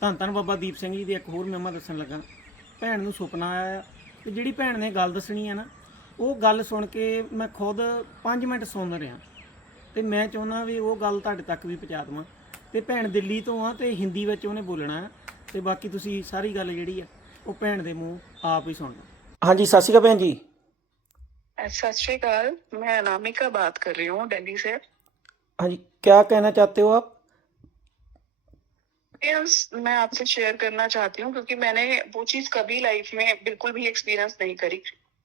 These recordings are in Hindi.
ਧੰਨ ਧੰਨ ਬਾਬਾ ਦੀਪ ਸਿੰਘ ਜੀ ਦੀ ਇੱਕ ਹੋਰ ਮਹਿਮਾ ਦੱਸਣ ਲੱਗਾ। ਭੈਣ ਨੂੰ ਸੁਪਨਾ ਆਇਆ ਤੇ ਜਿਹੜੀ ਭੈਣ ਨੇ ਗੱਲ ਦੱਸਣੀ ਹੈ ਨਾ, ਉਹ ਗੱਲ ਸੁਣ ਕੇ ਮੈਂ ਖੁਦ 5 ਮਿੰਟ ਸੁਣ ਰਿਹਾ ਤੇ ਮੈਂ ਚਾਹੁੰਦਾ ਵੀ ਉਹ ਗੱਲ ਤੁਹਾਡੇ ਤੱਕ ਵੀ ਪਹੁੰਚਾ ਦੇਵਾਂ। ਤੇ ਭੈਣ ਦਿੱਲੀ ਤੋਂ ਆ ਤੇ ਹਿੰਦੀ ਵਿੱਚ ਉਹਨੇ ਬੋਲਣਾ ਤੇ ਬਾਕੀ ਤੁਸੀਂ ਸਾਰੀ ਗੱਲ ਜਿਹੜੀ ਆ ਉਹ ਭੈਣ ਦੇ ਮੂੰਹ ਆਪ ही सुन लो। हाँ जी, सत श्री अकाल भैन जी। सत श्री अकाल। मैं अनामिका बात कर रही हूँ दिल्ली से। हाँ जी, क्या कहना चाहते हो आप? Yes, मैं आपसे शेयर करना चाहती हूँ क्योंकि मैंने वो चीज कभी लाइफ में बिल्कुल भी एक्सपीरियंस नहीं करी,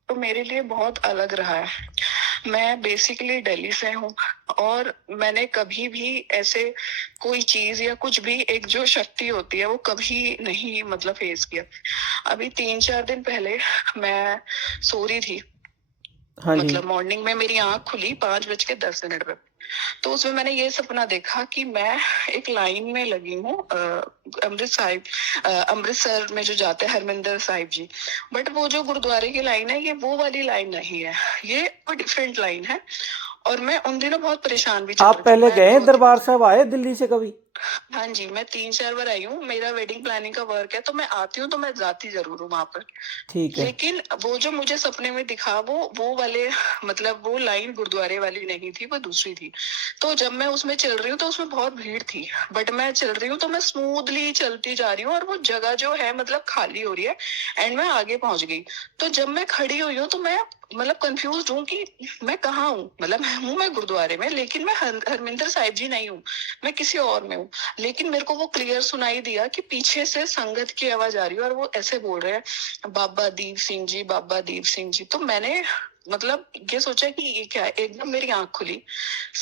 तो मेरे लिए बहुत अलग रहा है। मैं बेसिकली दिल्ली से हूँ और मैंने कभी भी ऐसे कोई चीज या कुछ भी एक जो शक्ति होती है वो कभी नहीं मतलब फेस किया। अभी 3-4 दिन पहले मैं सो रही थी। हाँ जी। मतलब मॉर्निंग में मेरी आंख खुली 5:10 पे, तो उसमें मैंने ये सपना देखा कि मैं एक लाइन में लगी हूँ अमृतसर में जो जाते हैं हरमिंदर साहिब जी, बट वो जो गुरुद्वारे की लाइन है ये वो वाली लाइन नहीं है, ये कोई डिफरेंट लाइन है। और मैं उन दिनों बहुत परेशान भी चल आप रही थी। पहले मैं गए रोती दरबार थी। साहब, आए दिल्ली से कभी? हाँ जी, मैं 3-4 बार आई हूँ। मेरा वेडिंग प्लानिंग का वर्क है, तो मैं आती हूँ, तो मैं जाती जरूर हूँ वहां पर। ठीक है। लेकिन वो जो मुझे सपने में दिखा वो वाले मतलब वो लाइन गुरुद्वारे वाली नहीं थी, वो दूसरी थी। तो जब मैं उसमें चल रही हूँ तो उसमें बहुत भीड़ थी, बट मैं चल रही हूँ तो मैं स्मूथली चलती जा रही हूँ और वो जगह जो है मतलब खाली हो रही है एंड मैं आगे पहुंच गई। तो जब मैं खड़ी हुई हूँ तो मैं मतलब कंफ्यूज हूँ कि मैं कहाँ हूँ। मतलब मैं गुरुद्वारे में, लेकिन मैं हरमिंदर साहिब जी नहीं हूँ, मैं किसी और में हूँ। लेकिन मेरे को वो क्लियर सुनाई दिया कि पीछे से संगत की आवाज आ रही है और वो ऐसे बोल रहे हैं, बाबा दीप सिंह जी, बाबा दीप सिंह जी। तो मैंने मतलब ये सोचा कि ये क्या है। एकदम मेरी आंख खुली।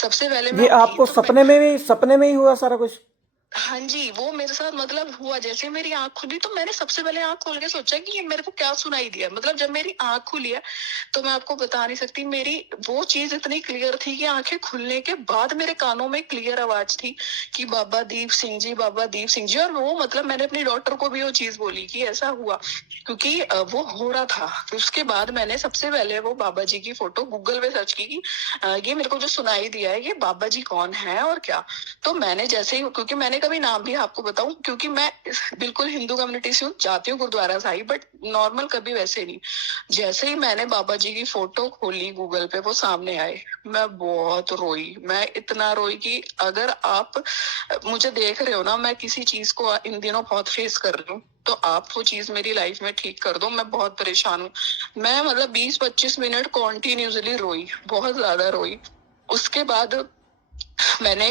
सबसे पहले मैं ये उठी आपको तो मैं, सपने में ही हुआ सारा कुछ? हाँ जी, वो मेरे साथ मतलब हुआ। जैसे मेरी आंख खुली तो मैंने सबसे पहले आंख खोल के सोचा कि ये मेरे को क्या सुनाई दिया। मतलब जब मेरी आंख खुली है तो मैं आपको बता नहीं सकती, मेरी वो चीज इतनी क्लियर थी कि आंखें खुलने के बाद मेरे कानों में क्लियर आवाज थी कि बाबा दीप सिंह जी, बाबा दीप सिंह जी। और वो मतलब मैंने अपनी डॉक्टर को भी वो चीज बोली कि ऐसा हुआ, क्योंकि वो हो रहा था। फिर उसके बाद मैंने सबसे पहले वो बाबा जी की फोटो गूगल पे सर्च की कि ये मेरे को जो सुनाई दिया है ये बाबा जी कौन है और क्या। तो मैंने जैसे ही, क्योंकि मैंने कभी नाम भी आपको बताऊं, क्योंकि मैं बिल्कुल हिंदू कम्युनिटी से हूँ, जाती हूँ गुरुद्वारा साहिब, बट नॉर्मल कभी वैसे नहीं। जैसे ही मैंने बाबा जी की फोटो खोली गूगल पे, वो सामने आए, मैं बहुत रोई। मैं इतना रोई कि अगर आप मुझे देख रहे हो ना, मैं किसी चीज को इन दिनों बहुत फेस कर रही हूँ, तो आप वो चीज मेरी लाइफ में ठीक कर दो। मैं बहुत परेशान हूँ। मैं मतलब 20-25 मिनट कॉन्टिन्यूसली रोई, बहुत ज्यादा रोई। उसके बाद मैंने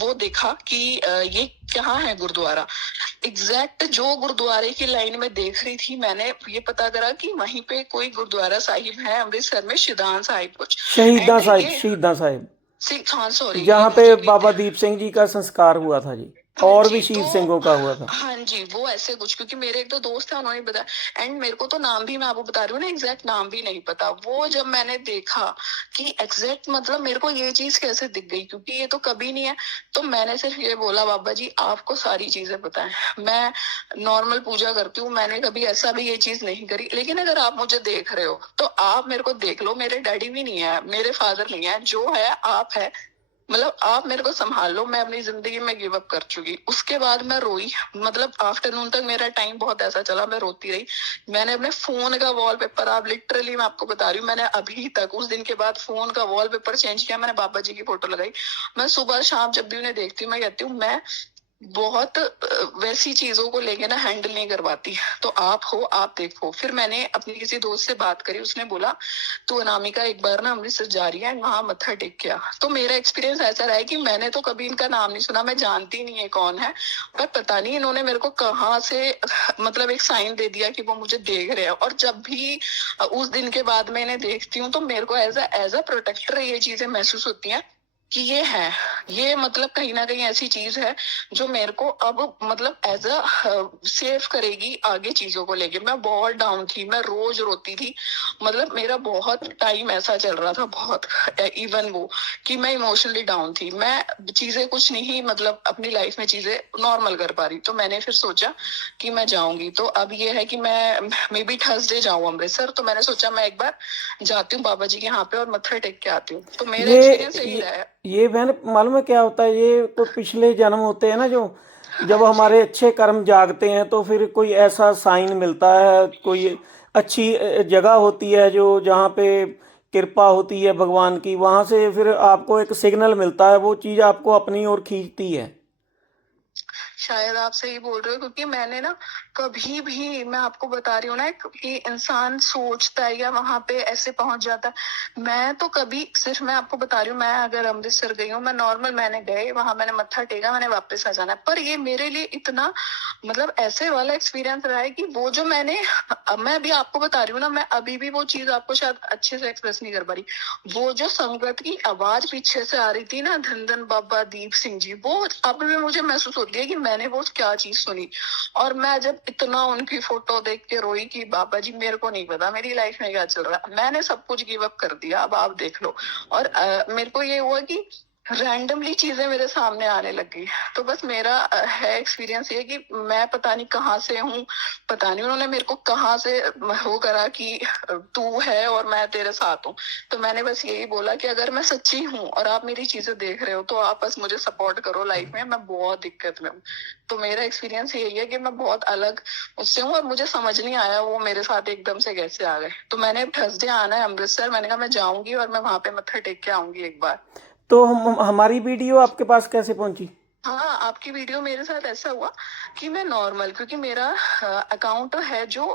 वो देखा कि ये कहाँ है गुरुद्वारा। एग्जैक्ट जो गुरुद्वारे की लाइन में देख रही थी, मैंने ये पता करा कि वहीं पे कोई गुरुद्वारा साहिब है अमृतसर में, शहीदान साहिब कुछ। शहीदा एंड साहिब, ये शहीदा साहिब सिख, हाँ सॉरी, ये जहाँ पे मुझे भी, बाबा दीप सिंह जी का संस्कार हुआ था जी, हाँ और भी जी। तो शहीद सिंहों का हुआ था। हाँ जी, वो ऐसे कुछ, क्योंकि मेरे एक दो दोस्त है, उन्होंने बताया। एंड मेरे को तो नाम भी, मैं आपको बता रही हूँ ना, एग्जैक्ट नाम भी नहीं पता। वो जब मैंने देखा कि एग्जैक्ट मतलब मेरे को ये चीज कैसे दिख गई, क्योंकि ये तो कभी नहीं है। तो मैंने सिर्फ ये बोला, बाबा जी आपको सारी चीजें पता है, मैं नॉर्मल पूजा करती हूँ, मैंने कभी ऐसा भी ये चीज नहीं करी। लेकिन अगर आप मुझे देख रहे हो तो आप मेरे को देख लो। मेरे डैडी भी नहीं है, मेरे फादर नहीं है, जो है आप है। मतलब आप मेरे को संभाल लो, मैं अपनी जिंदगी में गिव अप कर चुकी। उसके बाद मैं रोई। मतलब आफ्टरनून तक मेरा टाइम बहुत ऐसा चला, मैं रोती रही। मैंने अपने फोन का वॉलपेपर, आप लिटरली मैं आपको बता रही हूँ, मैंने अभी तक उस दिन के बाद फोन का वॉलपेपर चेंज किया। मैंने बाबा जी की फोटो लगाई। मैं सुबह शाम जब भी उन्हें देखती हूँ, मैं कहती हूँ मैं बहुत वैसी चीजों को लेके ना हैंडल नहीं कर पाती। तो आप हो, आप देखो। फिर मैंने अपनी किसी दोस्त से बात करी, उसने बोला तू अनामिका एक बार ना अमृतसर जा रही है, वहां मत्था टेक के आ। तो मेरा एक्सपीरियंस ऐसा रहा है कि मैंने तो कभी इनका नाम नहीं सुना, मैं जानती नहीं है कौन है, पर पता नहीं इन्होंने मेरे को कहाँ से मतलब एक साइन दे दिया कि वो मुझे देख रहे हैं। और जब भी उस दिन के बाद मैं इन्हें देखती हूँ तो मेरे को एज अ प्रोटेक्टर ये चीजें महसूस होती हैं कि ये है, ये मतलब कहीं ना कहीं ऐसी चीज है जो मेरे को अब मतलब एज अ सेव करेगी आगे चीजों को लेके। मैं बहुत डाउन थी, मैं रोज रोती थी। मतलब मेरा बहुत टाइम ऐसा चल रहा था, बहुत इवन वो कि मैं इमोशनली डाउन थी। मैं चीजें कुछ नहीं, मतलब अपनी लाइफ में चीजें नॉर्मल कर पा रही। तो मैंने फिर सोचा कि मैं जाऊंगी। तो अब ये है कि मैं मे बी थर्सडे जाऊँ अमृतसर। तो मैंने सोचा मैं एक बार जाती हूँ बाबा जी के यहाँ पे और मत्था टेक के आती हूँ। तो मेरा ये एक्सपीरियंस यही ये रहा है। ये बहन मालूम है क्या होता है? ये कोई पिछले जन्म होते हैं ना, जो जब हाँ जी। हमारे अच्छे कर्म जागते हैं तो फिर कोई ऐसा साइन मिलता है, कोई अच्छी जगह होती है जो जहाँ पे कृपा होती है भगवान की, वहाँ से फिर आपको एक सिग्नल मिलता है, वो चीज़ आपको अपनी ओर खींचती है। शायद आप सही बोल रहे हो, क्योंकि मैंने ना कभी भी, मैं आपको बता रही हूँ ना, कि इंसान सोचता है या वहां पे ऐसे पहुंच जाता है। मैं तो कभी, सिर्फ मैं आपको बता रही हूँ, मैं अगर अमृतसर गई हूँ, मैं नॉर्मल, मैंने गए वहां, मैंने मत्था टेका, मैंने वापस आ जाना है। पर ये मेरे लिए इतना मतलब ऐसे वाला एक्सपीरियंस रहा है कि वो जो मैंने, अब मैं अभी आपको बता रही हूँ ना, मैं अभी भी वो चीज आपको शायद अच्छे से एक्सप्रेस नहीं कर पा रही। वो जो संगत की आवाज पीछे से आ रही थी ना, धन धन बाबा दीप सिंह जी, वो अब भी मुझे महसूस होती है कि मैंने वो क्या चीज सुनी। और मैं जब इतना उनकी फोटो देख के रोई कि बाबा जी मेरे को नहीं पता मेरी लाइफ में क्या चल रहा है, मैंने सब कुछ गिव अप कर दिया, अब आप देख लो। और मेरे को ये हुआ कि रैंडमली चीजें मेरे सामने आने लग गई। तो बस मेरा है एक्सपीरियंस ये कि मैं पता नहीं कहाँ से हूँ, पता नहीं उन्होंने मेरे को कहाँ से वो करा कि तू है और मैं तेरे साथ हूँ। तो मैंने बस यही बोला कि अगर मैं सच्ची हूँ और आप मेरी चीजें देख रहे हो तो आप बस मुझे सपोर्ट करो लाइफ में, मैं बहुत दिक्कत में हूँ। तो मेरा एक्सपीरियंस यही है कि मैं बहुत अलग उससे हूँ, और मुझे समझ नहीं आया वो मेरे साथ एकदम से कैसे आ गए। तो मैंने थर्सडे आना है अमृतसर, मैंने कहा मैं जाऊंगी और मैं वहां पे मत्था टेक के आऊंगी एक बार। तो हमारी वीडियो आपके पास कैसे पहुंची? हाँ, आपकी वीडियो मेरे साथ ऐसा हुआ कि मैं नॉर्मल, क्योंकि मेरा अकाउंट है जो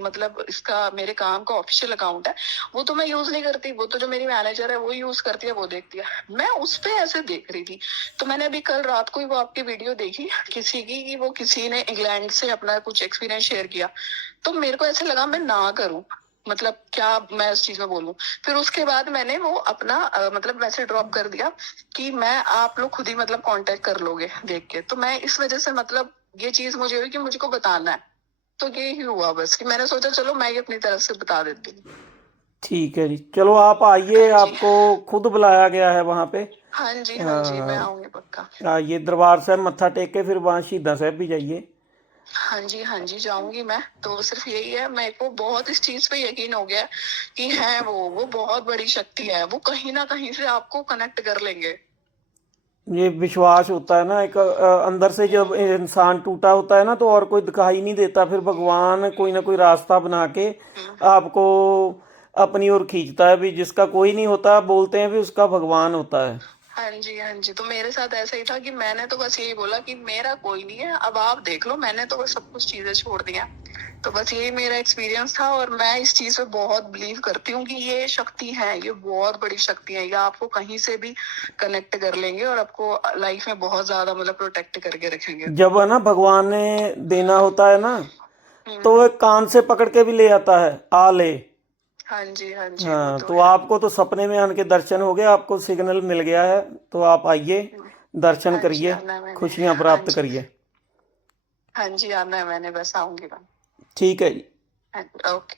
मतलब इसका मेरे काम का ऑफिशियल अकाउंट है, वो तो मैं यूज नहीं करती, वो तो जो मेरी मैनेजर है वो यूज करती है, वो देखती है। मैं उस पे ऐसे देख रही थी। तो मैंने अभी कल रात को ही वो आपकी वीडियो देखी किसी की, कि वो किसी ने इंग्लैंड से अपना कुछ एक्सपीरियंस शेयर किया। तो मेरे को ऐसे लगा मैं ना करूं, मतलब क्या मैं इस चीज में बोलूं। फिर उसके बाद मैंने वो अपना मतलब मैसेज ड्रॉप कर दिया कि मैं, आप लोग खुद ही मतलब कांटेक्ट कर लोगे देख के। तो मैं इस वजह से मतलब ये चीज मुझे हुई कि मुझको बताना है। तो ये ही हुआ बस, कि मैंने सोचा चलो मैं ही अपनी तरफ से बता देती हूँ। ठीक है जी, चलो आप आइए, हाँ जी। आपको खुद बुलाया गया है वहाँ पे। हाँ जी, हाँ जी, मैं अ, आऊंगी पक्का। आइए दरबार साहब मत्था टेक के फिर वहाँ शहीदा साहब भी जाइए। हाँ जी, हाँ जी, जाऊंगी मैं। तो सिर्फ यही है, मेरे को बहुत इस चीज पे यकीन हो गया कि है वो बहुत बड़ी शक्ति है, वो कहीं ना कहीं से आपको कनेक्ट कर लेंगे। ये विश्वास होता है ना एक, अंदर से जब हम्म। इंसान टूटा होता है ना तो और कोई दिखाई नहीं देता, फिर भगवान कोई ना कोई रास्ता बना के हम्म। आपको अपनी ओर खींचता है भी, जिसका कोई नहीं होता बोलते हैं भी उसका भगवान होता है। हाँ जी, हाँ जी, तो मेरे साथ ऐसा ही था कि मैंने तो बस यही बोला कि मेरा कोई नहीं है, अब आप देख लो, मैंने तो बस सब कुछ चीजें छोड़ दिया। तो बस यही मेरा एक्सपीरियंस था, और मैं इस चीज पे बहुत बिलीव करती हूँ कि ये शक्ति है, ये बहुत बड़ी शक्ति है, ये आपको कहीं से भी कनेक्ट कर लेंगे और आपको लाइफ में बहुत ज्यादा मतलब प्रोटेक्ट करके रखेंगे। जब है ना भगवान ने देना होता है ना तो हम्म। वो एक कान से पकड़ के भी ले आता है, आ ले। हाँ जी, हाँ जी, वो हाँ, तो तो है। आपको तो सपने में आने के दर्शन हो गए, आपको सिग्नल मिल गया है, तो आप आइए, दर्शन हाँ जी, करिए, आना है मैंने। खुशियां हाँ प्राप्त जी। करिए। हाँ जी, आना है मैंने, बस आऊंगी मैं। ठीक है जी। हाँ, ओके।